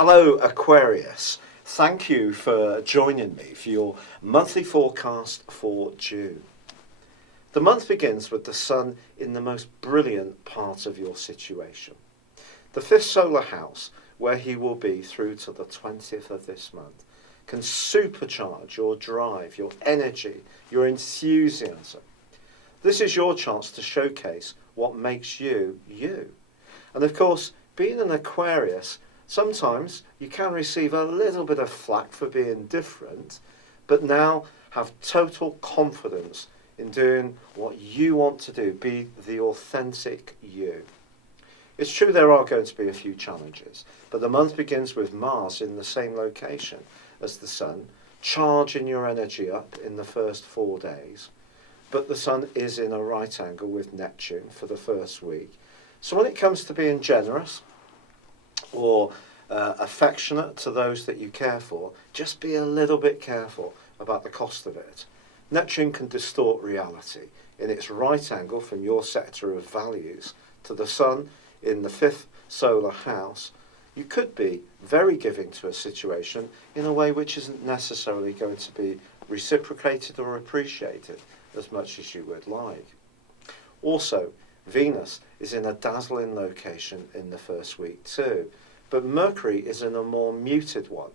Hello Aquarius, thank you for joining me for your monthly forecast for June. The month begins with the sun in the most brilliant part of your situation. The fifth solar house, where he will be through to the 20th of this month, can supercharge your drive, your energy, your enthusiasm. This is your chance to showcase what makes you, you. And of course, being an Aquarius, sometimes you can receive a little bit of flack for being different, but now have total confidence in doing what you want to do, be the authentic you. It's true there are going to be a few challenges, but the month begins with Mars in the same location as the Sun, charging your energy up in the first 4 days. But the Sun is in a right angle with Neptune for the first week. So when it comes to being generous or affectionate to those that you care for, just be a little bit careful about the cost of it. Neptune can distort reality in its right angle from your sector of values to the Sun in the fifth solar house. You could be very giving to a situation in a way which isn't necessarily going to be reciprocated or appreciated as much as you would like. Also, Venus is in a dazzling location in the first week too, but Mercury is in a more muted one.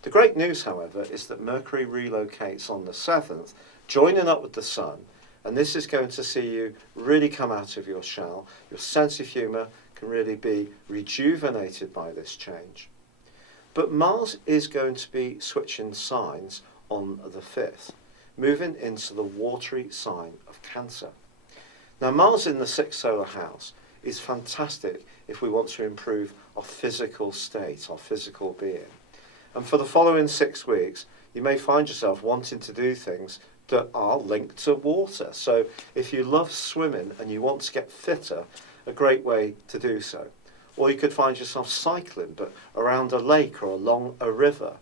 The great news, however, is that Mercury relocates on the 7th, joining up with the Sun, and this is going to see you really come out of your shell. Your sense of humour can really be rejuvenated by this change. But Mars is going to be switching signs on the 5th, moving into the watery sign of Cancer. Now, Mars in the 6th solar house is fantastic if we want to improve our physical state, our physical being. And for the following 6 weeks, you may find yourself wanting to do things that are linked to water. So if you love swimming and you want to get fitter, a great way to do so. Or you could find yourself cycling, but around a lake or along a river.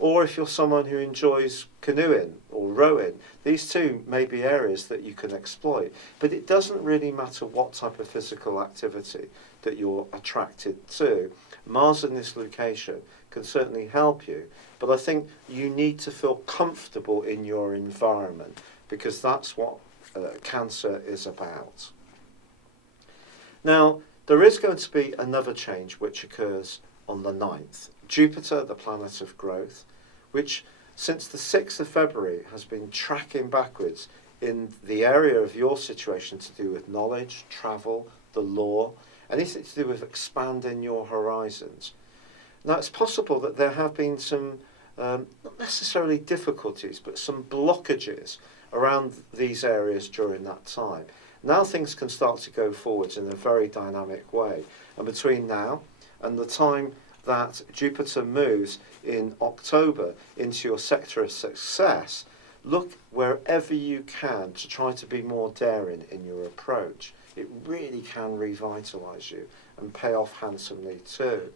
Or if you're someone who enjoys canoeing or rowing, these two may be areas that you can exploit. But it doesn't really matter what type of physical activity that you're attracted to. Mars in this location can certainly help you, but I think you need to feel comfortable in your environment, because that's what Cancer is about. Now, there is going to be another change which occurs on the 9th. Jupiter, the planet of growth, which since the 6th of February has been tracking backwards in the area of your situation to do with knowledge, travel, the law, anything to do with expanding your horizons. Now, it's possible that there have been some, not necessarily difficulties, but some blockages around these areas during that time. Now things can start to go forwards in a very dynamic way. And between now and the time that Jupiter moves in October into your sector of success, look wherever you can to try to be more daring in your approach. It really can revitalise you and pay off handsomely too.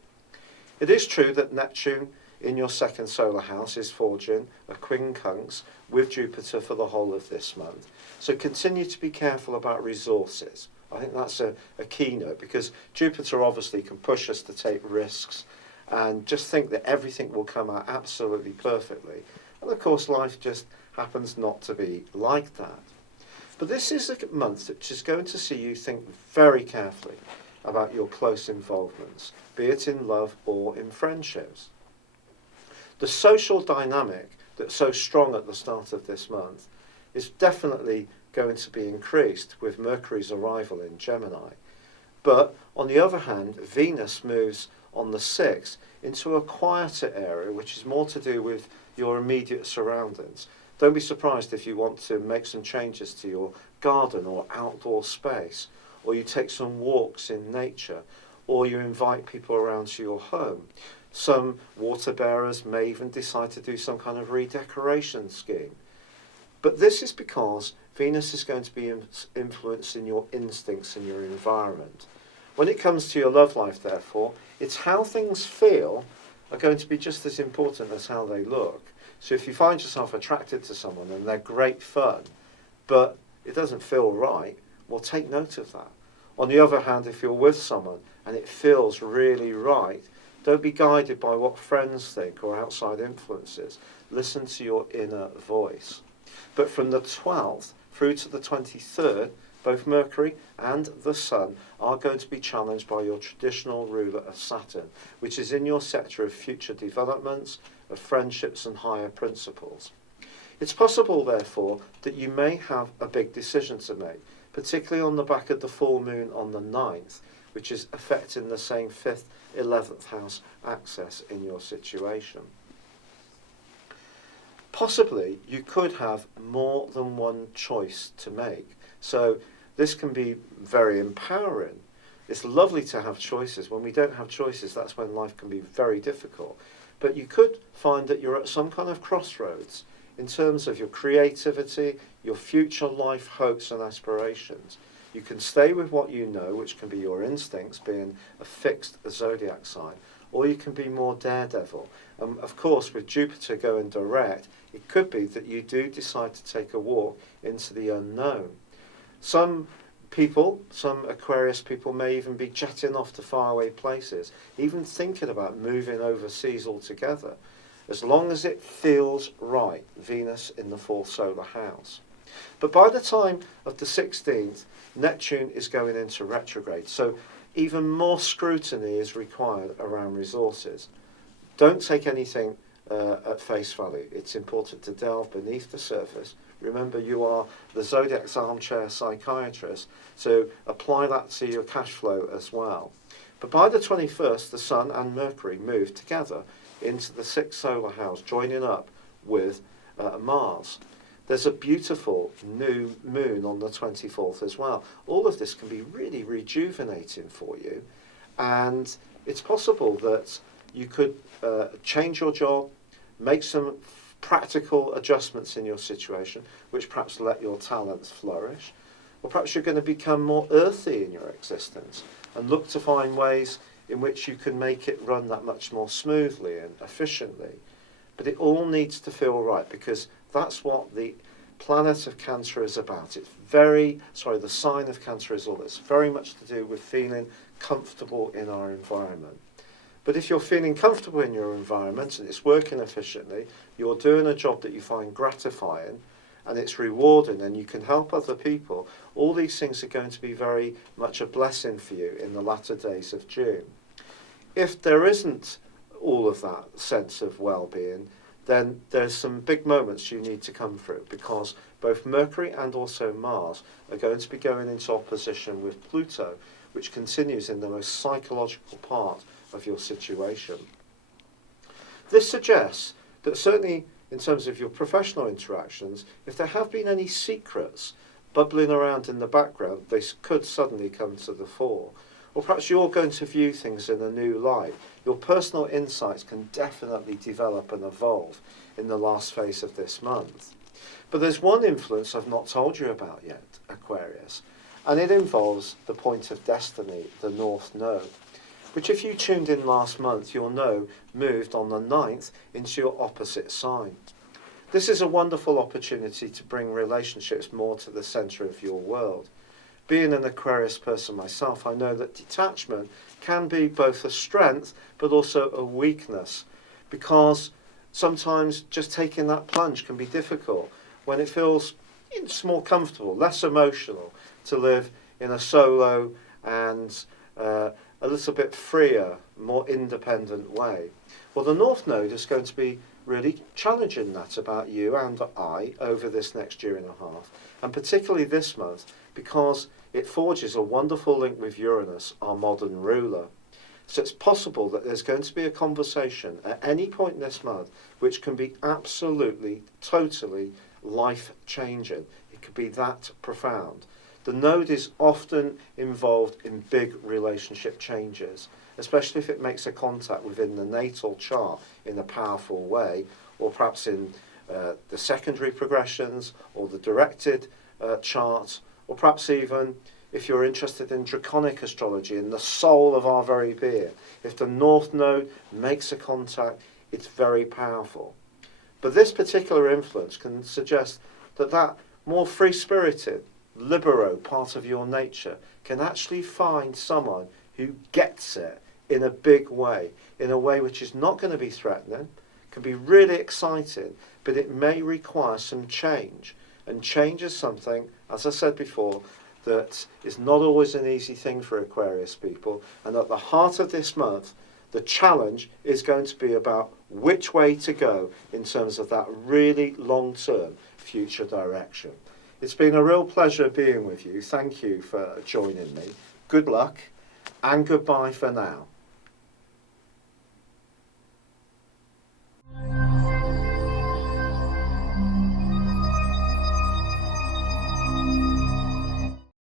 It is true that Neptune in your second solar house is forging a quincunx with Jupiter for the whole of this month. So continue to be careful about resources. I think that's a keynote, because Jupiter obviously can push us to take risks and just think that everything will come out absolutely perfectly. And of course, life just happens not to be like that. But this is a month which is going to see you think very carefully about your close involvements, be it in love or in friendships. The social dynamic that's so strong at the start of this month is definitely going to be increased with Mercury's arrival in Gemini. But on the other hand, Venus moves on the 6th into a quieter area, which is more to do with your immediate surroundings. Don't be surprised if you want to make some changes to your garden or outdoor space, or you take some walks in nature, or you invite people around to your home. Some water bearers may even decide to do some kind of redecoration scheme. But this is because Venus is going to be influencing your instincts and your environment. When it comes to your love life, therefore, it's how things feel are going to be just as important as how they look. So if you find yourself attracted to someone and they're great fun, but it doesn't feel right, well, take note of that. On the other hand, if you're with someone and it feels really right, Don't be guided by what friends think or outside influences. Listen to your inner voice. But from the 12th through to the 23rd, both Mercury and the Sun are going to be challenged by your traditional ruler of Saturn, which is in your sector of future developments, of friendships and higher principles. It's possible, therefore, that you may have a big decision to make, particularly on the back of the full moon on the 9th, which is affecting the same 5th, 11th house axis in your situation. Possibly, you could have more than one choice to make. So this can be very empowering. It's lovely to have choices. When we don't have choices, that's when life can be very difficult. But you could find that you're at some kind of crossroads in terms of your creativity, your future life hopes and aspirations. You can stay with what you know, which can be your instincts, being a fixed zodiac sign, or you can be more daredevil. Of course, with Jupiter going direct, it could be that you do decide to take a walk into the unknown. Some people, some Aquarius people, may even be jetting off to faraway places, even thinking about moving overseas altogether, as long as it feels right. Venus in the 4th solar house. But by the time of the 16th, Neptune is going into retrograde, so even more scrutiny is required around resources. Don't take anything at face value. It's important to delve beneath the surface. Remember, you are the zodiac's armchair psychiatrist, so apply that to your cash flow as well. But by the 21st, the Sun and Mercury move together into the 6th solar house, joining up with Mars. There's a beautiful new moon on the 24th as well. All of this can be really rejuvenating for you, and it's possible that you could change your job, make some practical adjustments in your situation, which perhaps let your talents flourish. Or perhaps you're going to become more earthy in your existence and look to find ways in which you can make it run that much more smoothly and efficiently. But it all needs to feel right, because that's what the planet of Cancer is about. It's the sign of Cancer is all this. Very much to do with feeling comfortable in our environment. But if you're feeling comfortable in your environment and it's working efficiently, you're doing a job that you find gratifying and it's rewarding and you can help other people, all these things are going to be very much a blessing for you in the latter days of June. If there isn't all of that sense of well-being, then there's some big moments you need to come through, because both Mercury and also Mars are going to be going into opposition with Pluto, which continues in the most psychological part of your situation. This suggests that certainly in terms of your professional interactions, if there have been any secrets bubbling around in the background, they could suddenly come to the fore. Or perhaps you're going to view things in a new light. Your personal insights can definitely develop and evolve in the last phase of this month. But there's one influence I've not told you about yet, Aquarius, and it involves the point of destiny, the North Node, which if you tuned in last month, you'll know moved on the 9th into your opposite sign. This is a wonderful opportunity to bring relationships more to the centre of your world. Being an Aquarius person myself, I know that detachment can be both a strength but also a weakness, because sometimes just taking that plunge can be difficult when it feels it's more comfortable, less emotional to live in a solo and a little bit freer, more independent way. Well, the North Node is going to be really challenging that about you and I over this next year and a half, and particularly this month, because it forges a wonderful link with Uranus, our modern ruler. So it's possible that there's going to be a conversation at any point this month which can be absolutely, totally life-changing. It could be that profound. The node is often involved in big relationship changes, especially if it makes a contact within the natal chart in a powerful way, or perhaps in the secondary progressions or the directed chart, or perhaps even if you're interested in draconic astrology, in the soul of our very being. If the North Node makes a contact, it's very powerful. But this particular influence can suggest that that more free-spirited, libero part of your nature can actually find someone who gets it in a big way, in a way which is not going to be threatening, can be really exciting, but it may require some change. And change is something, as I said before, that is not always an easy thing for Aquarius people. And at the heart of this month, the challenge is going to be about which way to go in terms of that really long-term future direction. It's been a real pleasure being with you. Thank you for joining me. Good luck and goodbye for now.